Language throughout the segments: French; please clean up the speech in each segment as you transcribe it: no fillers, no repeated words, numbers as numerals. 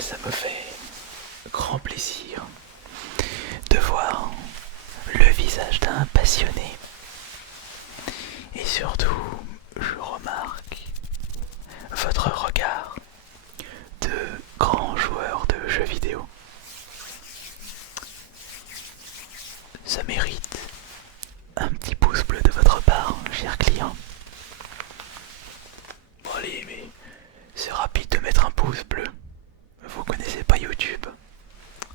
Ça me fait grand plaisir de voir le visage d'un passionné et surtout je remarque votre regard de grand joueur de jeux vidéo. Ça mérite un petit pouce bleu de votre part, cher client. Bon allez, mais c'est rapide de mettre un pouce bleu. Vous connaissez pas YouTube.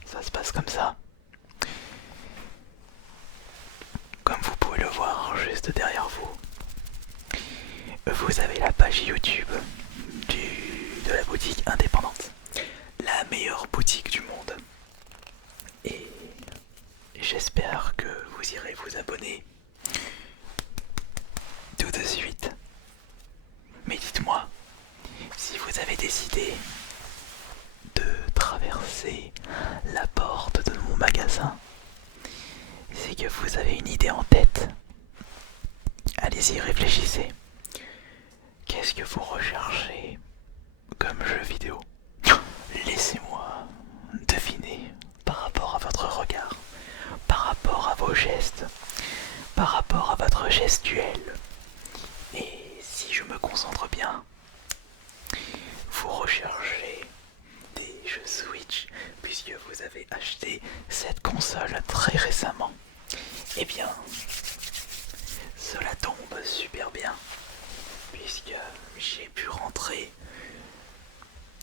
Ça se passe comme ça. Comme vous pouvez le voir juste derrière vous, vous avez la page YouTube de la boutique indépendante. La meilleure boutique du monde. Et j'espère que vous irez vous abonner tout de suite. Mais dites-moi, si vous avez décidé de traverser la porte de mon magasin, c'est que vous avez une idée en tête. Allez-y, réfléchissez. Qu'est-ce que vous recherchez comme jeu vidéo? Laissez-moi deviner par rapport à votre regard, par rapport à vos gestes, par rapport à votre gestuelle. Et si je me concentre bien, vous recherchez des jeux Switch puisque vous avez acheté cette console très récemment. Eh bien, cela tombe super bien puisque j'ai pu rentrer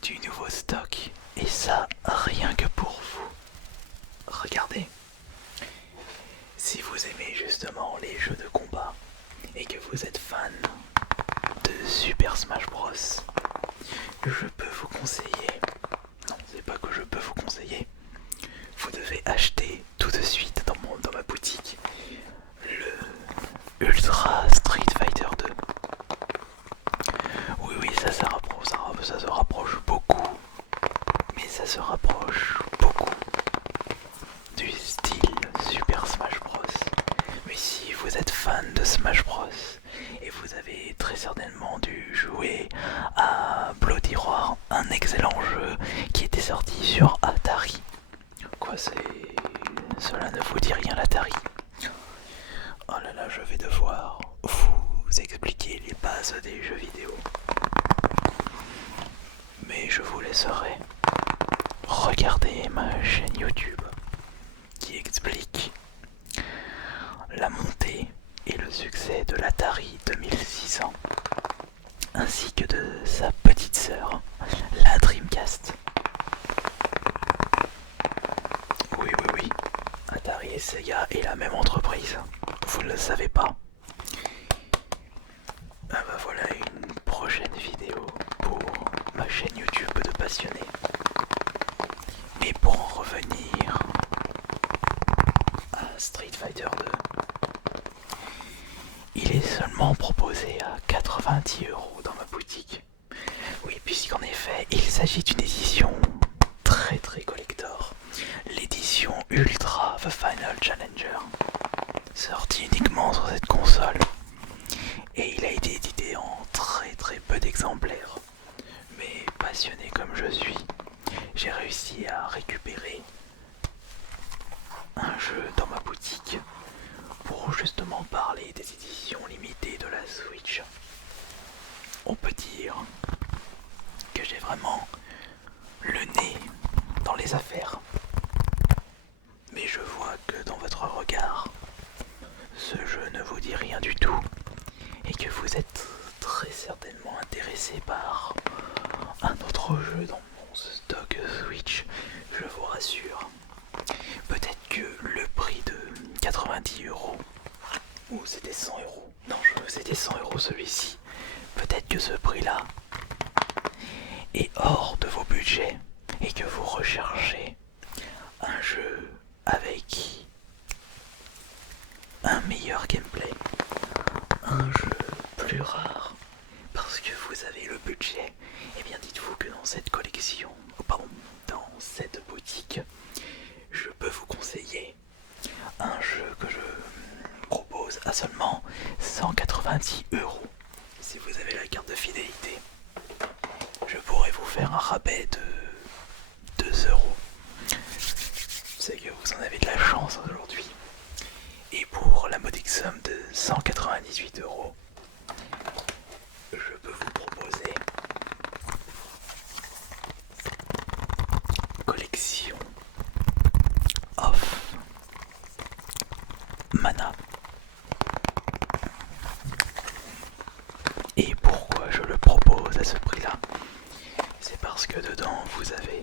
du nouveau stock et ça rien que pour vous. Regardez, si vous aimez justement les jeux de combat et que vous êtes fan de Super Smash Bros, je peux vous conseiller, non c'est pas que je peux vous conseiller, vous devez acheter tout de suite dans ma boutique le Ultra Street Fighter 2. Oui, ça se rapproche beaucoup, mais ça se rapproche beaucoup du style Super Smash Bros. Mais si vous êtes fan de Smash Bros et vous avez très certainement dû jouer à Bloody Roar, un excellent jeu qui était sorti sur Atari. Quoi, cela ne vous dit rien, l'Atari? Oh là là, je vais devoir vous expliquer les bases des jeux vidéo. Mais je vous laisserai regarder ma chaîne YouTube qui explique la montée et le succès de l'Atari 2600 ainsi que de sa petite sœur, la Dreamcast. Oui, Atari et Sega est la même entreprise, vous ne le savez pas. Ah bah voilà une prochaine vidéo pour ma chaîne YouTube de passionné. Mais pour en revenir à Street Fighter 2, il est seulement proposé à 90 € dans ma boutique. Oui, puisqu'en effet, il s'agit d'une édition très collector. L'édition Ultra The Final Challenger, sorti uniquement sur cette console. Et il a été édité en très peu d'exemplaires. Mais passionné comme je suis, j'ai réussi à récupérer un jeu dans ma boutique pour justement parler des éditions limitées de la Switch. On peut dire que j'ai vraiment le nez dans les affaires. Mais je vois que dans votre regard, ce jeu ne vous dit rien du tout et que vous êtes très certainement intéressé par un autre jeu dans mon stock Switch, je vous rassure. Peut-être que le prix de 90 €, ou c'était 100 €, non, c'était 100 € celui-ci, peut-être que ce prix-là est hors de vos budgets et que vous recherchez un jeu avec un meilleur gameplay, un jeu plus rare, parce que vous avez le budget. Et bien dites-vous que dans cette collection, dans cette boutique, je peux vous conseiller un jeu que je propose à seulement 190 €. Si vous avez la carte de fidélité, je pourrais vous faire un rabais de c'est que vous en avez de la chance aujourd'hui. Et pour la modique somme de 198 €, je peux vous proposer collection of Mana. Et pourquoi je le propose à ce prix-là? C'est parce que dedans vous avez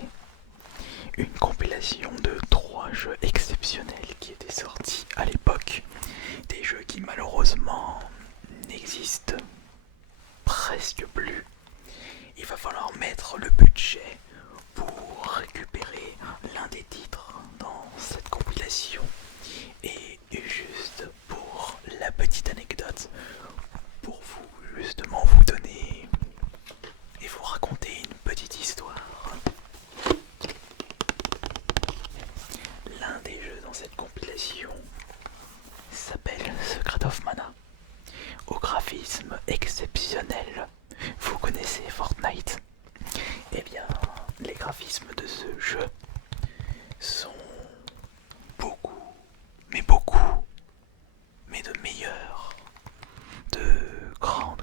une compilation de 3 jeux exceptionnels qui étaient sortis à l'époque. Des jeux qui malheureusement n'existent presque plus. Il va falloir mettre le budget pour récupérer l'un des titres dans cette compilation. Et juste pour la petite anecdote, pour vous justement vous donner et vous raconter une petite histoire. L'un des jeux dans cette compilation s'appelle Secret of Mana, au graphisme exceptionnel. Vous connaissez Fortnite? Eh bien, les graphismes de ce jeu sont beaucoup, mais de meilleurs, de grande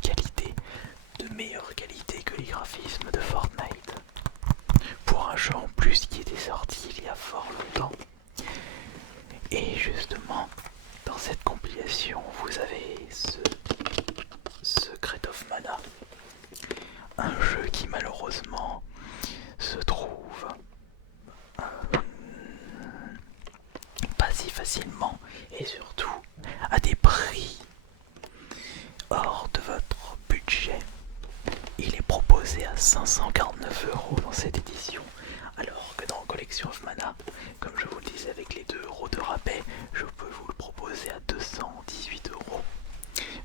qualité, de meilleure qualité que les graphismes de Fortnite. Pour un jeu en plus qui était sorti il y a fort longtemps. Et justement, dans cette compilation, vous avez ce Secret of Mana, un jeu qui malheureusement se trouve pas si facilement et surtout à des prix hors de votre budget. Il est proposé à 549 € dans cette édition, alors que dans Collection of Mana, comme je vous le disais avec les 2 € de rabais, je peux vous le proposer à 218 €.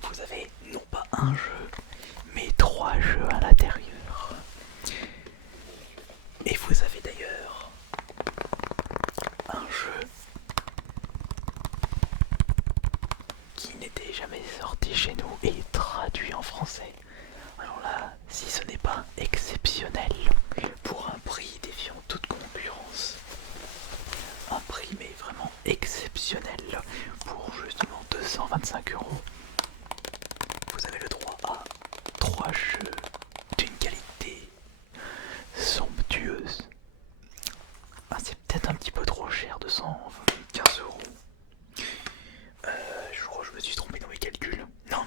Vous avez non pas un jeu, mais 3 jeux à l'intérieur. Et vous avez d'ailleurs un jeu qui n'était jamais sorti chez nous et traduit en français. Alors là, si ce n'est pas exceptionnel, pour un prix défiant toute concurrence, un prix mais vraiment exceptionnel, pour justement 225 €, vous avez le droit à 3 jeux d'une qualité somptueuse. Ah, c'est peut-être un petit peu trop cher, 215 €. Je crois que je me suis trompé dans mes calculs. Non.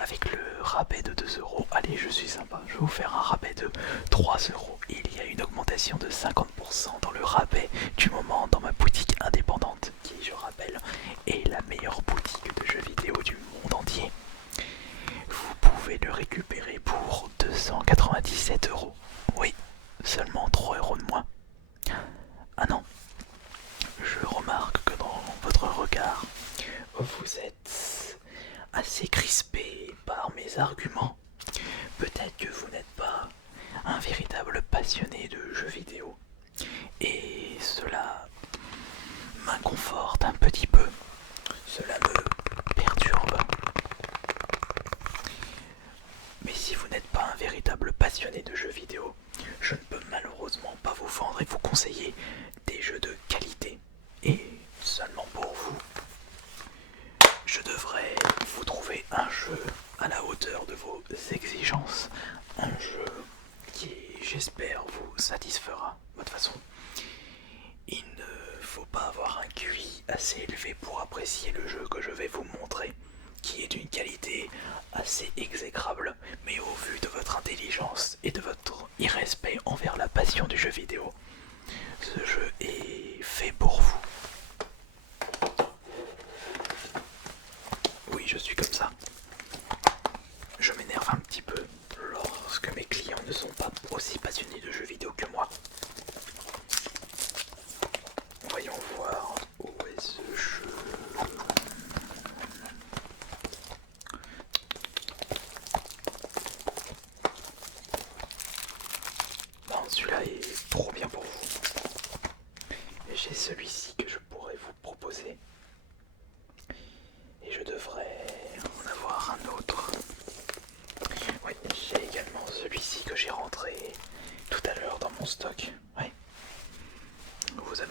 Avec le rabais de 2 €, allez, je suis sympa, je vais vous faire un rabais de 3 €. Il y a une augmentation de 50% dans le rabais du moment dans ma boutique indépendante, qui, je rappelle, est la meilleure boutique de jeux vidéo du monde entier. Vous pouvez le récupérer pour 297 €. Oui, seulement 3 € de moins. Ah non, je remarque que dans votre regard, vous êtes assez crispé par mes arguments. Peut-être que vous n'êtes pas un véritable passionné de jeux vidéo. Et cela m'inconforte un petit peu. Cela me perturbe. Mais si vous n'êtes pas un véritable passionné de jeux vidéo, je ne peux malheureusement pas vous vendre et vous conseiller des jeux de qualité. Et seulement pour vous, je devrais vous trouver un jeu à la hauteur de vos exigences. Un jeu qui, j'espère, vous satisfera. De toute façon, il ne faut pas avoir un QI assez élevé pour apprécier le jeu que je vais vous montrer, qui est d'une qualité assez exécrable, mais au vu de votre intelligence et de votre irrespect envers la passion du jeu vidéo, ce jeu est fait pour vous. Oui, je suis comme ça. Je m'énerve un petit peu lorsque mes clients ne sont pas aussi passionnés de jeux vidéo que moi. Voyons voir où est ce jeu. Non, celui-là est trop bien pour vous. J'ai celui-ci que je pourrais vous proposer. Et je devrais en avoir un autre. Oui, j'ai également celui-ci que j'ai rentré tout à l'heure dans mon stock. Oui. Vous avez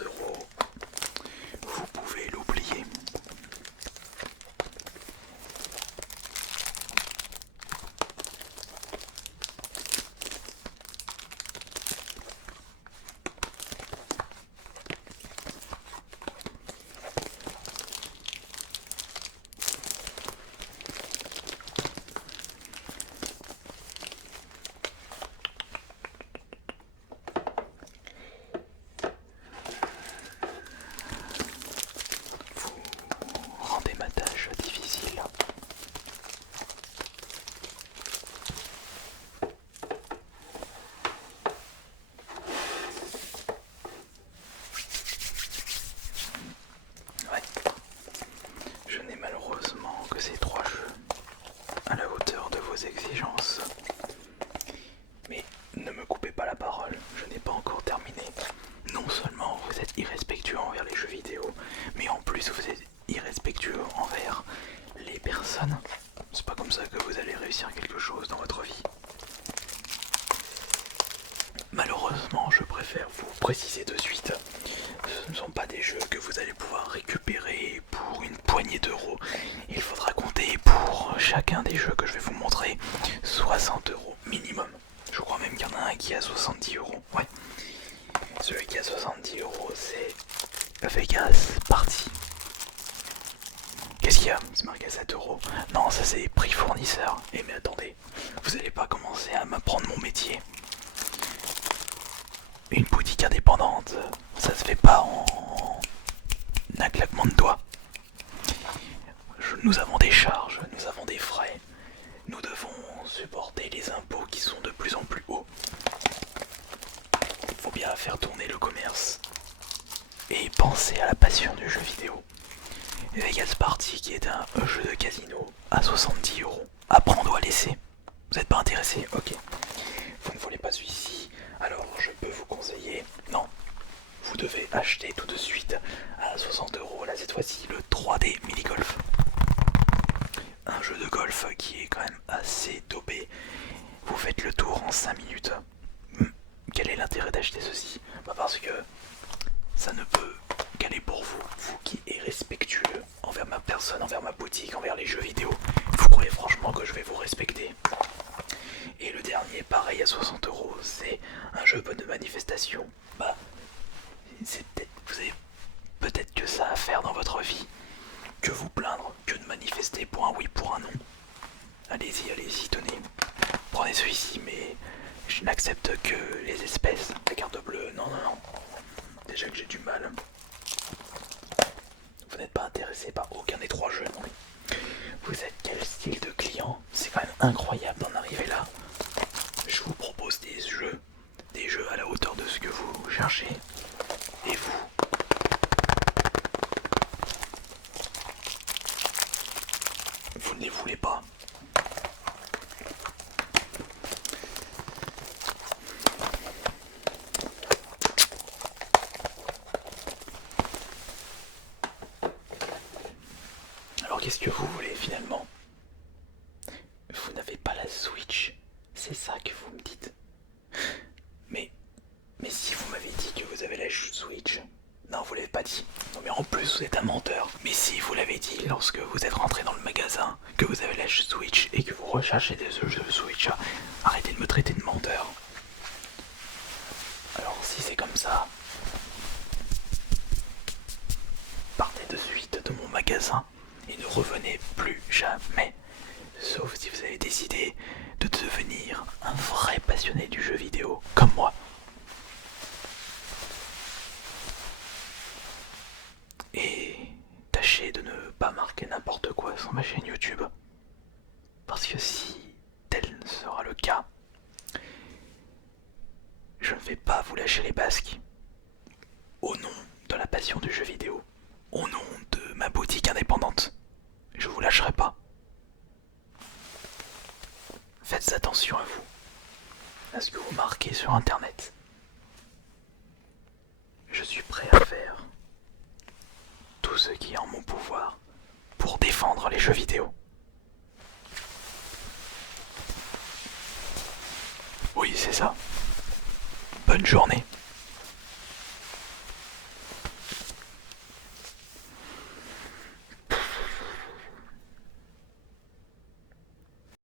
€, vous pouvez l'oublier. Vous rendez ma tâche difficile. Ouais. Je n'ai malheureusement que ces 3 jeux à la hauteur de vos exigences. Mais ne me coupez pas la parole, je n'ai pas encore terminé. Non seulement vous êtes irrespectueux envers les jeux vidéo, mais en plus vous êtes irrespectueux envers les personnes. C'est pas comme ça que vous allez réussir quelque chose dans votre vie. Malheureusement, je préfère vous préciser de suite, ce ne sont pas des jeux que vous allez pouvoir récupérer pour une poignée d'euros. Il faudra compter pour chacun des jeux que je vais vous montrer 60 € minimum. Je crois même qu'il y en a un qui est à 70 €. Ouais. Celui qui est à 70 €, c'est Vegas Party. Qu'est-ce qu'il y a? C'est marqué à 7 €. Non, ça c'est prix fournisseur. Eh mais attendez, vous allez pas commencer à m'apprendre mon métier. Une boutique indépendante, ça se fait pas en un claquement de doigts. Nous avons des charges, nous avons des frais. Nous devons supporter les impôts qui sont de plus en plus hauts. Il faut bien faire tourner le commerce et penser à la passion du jeu vidéo. Vegas Party qui est un jeu de casino à 70 €. Après on doit laisser. Vous n'êtes pas intéressé? Ok. Vous ne voulez pas celui-ci? Alors je peux vous conseiller. Non. Vous devez acheter tout de suite à 60 €. Là cette fois-ci le 3D mini golf. Un jeu de golf qui est quand même assez dopé. Vous faites le tour en 5 minutes. Quel est l'intérêt d'acheter ceci? Parce que ça ne peut qu'aller pour vous. Vous qui êtes respectueux envers ma personne, envers ma boutique, envers les jeux vidéo. Vous croyez franchement que je vais vous respecter? Et le dernier, pareil à 60 €, c'est un jeu de manifestation. Bah, vous avez peut-être que ça à faire dans votre vie. Que vous plaindre, que de manifester pour un oui, pour un non. Allez-y, allez-y, tenez. Prenez celui-ci, mais je n'accepte que les espèces. La carte bleue, non, non, non. Déjà que j'ai du mal. Vous n'êtes pas intéressé par aucun des 3 jeux, non? Vous êtes quel style de client? C'est quand même incroyable d'en arriver là. Je vous propose des jeux à la hauteur de ce que vous cherchez. Et vous ne les voulez pas. Alors qu'est-ce que vous voulez finalement? Vous n'avez pas la Switch, c'est ça que vous me dites? Mais si vous m'avez dit que vous avez la Switch. Non, vous l'avez pas dit. Non mais en plus vous êtes un menteur. Mais si vous l'avez dit lorsque vous êtes rentré dans le magasin, que vous avez la Switch et que vous recherchez des jeux de Switch, arrêtez de me traiter de menteur. Alors si c'est comme ça, partez de suite de mon magasin et ne revenez plus jamais. Sauf si vous avez décidé de devenir un vrai passionné du jeu vidéo, comme moi. Et tâchez de ne pas marquer n'importe quoi sur ma chaîne YouTube. Parce que si tel sera le cas, je ne vais pas vous lâcher les basques. Au nom de la passion du jeu vidéo, au nom de ma boutique indépendante, je vous lâcherai pas. Faites attention à vous, à ce que vous marquez sur internet. Je suis prêt à faire tout ce qui est en mon pouvoir pour défendre les jeux vidéo. Oui, c'est ça. Bonne journée.